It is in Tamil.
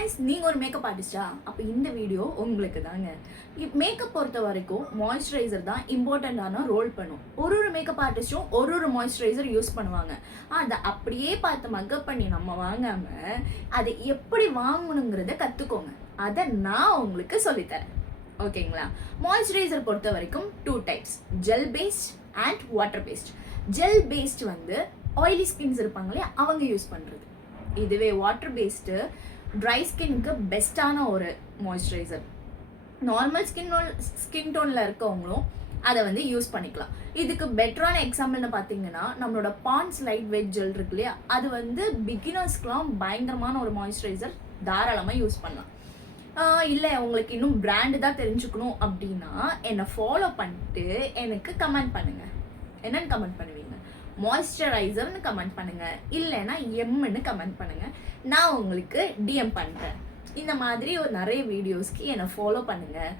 கைஸ், நீங்கள் ஒரு மேக்கப் ஆர்டிஸ்டா? அப்போ இந்த வீடியோ உங்களுக்கு தாங்க. மேக்கப் பொறுத்த வரைக்கும் மாய்ஸ்சரைசர் தான் இம்பார்ட்டண்ட்டான ரோல் பண்ணும். ஒரு மேக்கப் ஆர்டிஸ்ட்டும் ஒரு மாய்ஸ்சரைசர் யூஸ் பண்ணுவாங்க. அதை அப்படியே பார்த்து மக்கப் பண்ணி நம்ம வாங்காமல் அதை எப்படி வாங்கணுங்கிறத கற்றுக்கோங்க. அதை நான் உங்களுக்கு சொல்லித்தரேன். ஓகேங்களா? மாய்ஸ்சரைசர் பொறுத்த வரைக்கும் 2 types, gel based and water based. Gel based வந்து ஆயிலி ஸ்கின்ஸ் இருப்பாங்க இல்லையா, அவங்க யூஸ் பண்ணுறது. இதுவே வாட்டர் பேஸ்ட்டு ட்ரை ஸ்கின்னுக்கு பெஸ்ட்டான ஒரு மாய்ஸ்சரைசர். நார்மல் ஸ்கின் டோனில் இருக்கவங்களும் அதை வந்து யூஸ் பண்ணிக்கலாம். இதுக்கு பெட்டரான எக்ஸாம்பிள்னு பார்த்தீங்கன்னா நம்மளோட பாண்ட்ஸ் லைட் வெயிட் ஜெல் இருக்கு இல்லையா, அது வந்து பிகினர்ஸ்க்குலாம் பயங்கரமான ஒரு மாய்ஸ்சரைசர், தாராளமாக யூஸ் பண்ணலாம். இல்லை உங்களுக்கு இன்னும் பிராண்டு தான் தெரிஞ்சுக்கணும் அப்படின்னா என்னை ஃபாலோ பண்ணிட்டு எனக்கு கமெண்ட் பண்ணுங்கள். என்னன்னு கமெண்ட் பண்ணுவீங்க? மாய்ஸ்சரைசர்னு கமெண்ட் பண்ணுங்கள், இல்லைன்னா எம்னு கமெண்ட் பண்ணுங்கள். நான் உங்களுக்கு டிஎம் பண்ணுறேன். இந்த மாதிரி ஒரு நிறைய வீடியோஸ்க்கு என்னை ஃபாலோ பண்ணுங்கள்.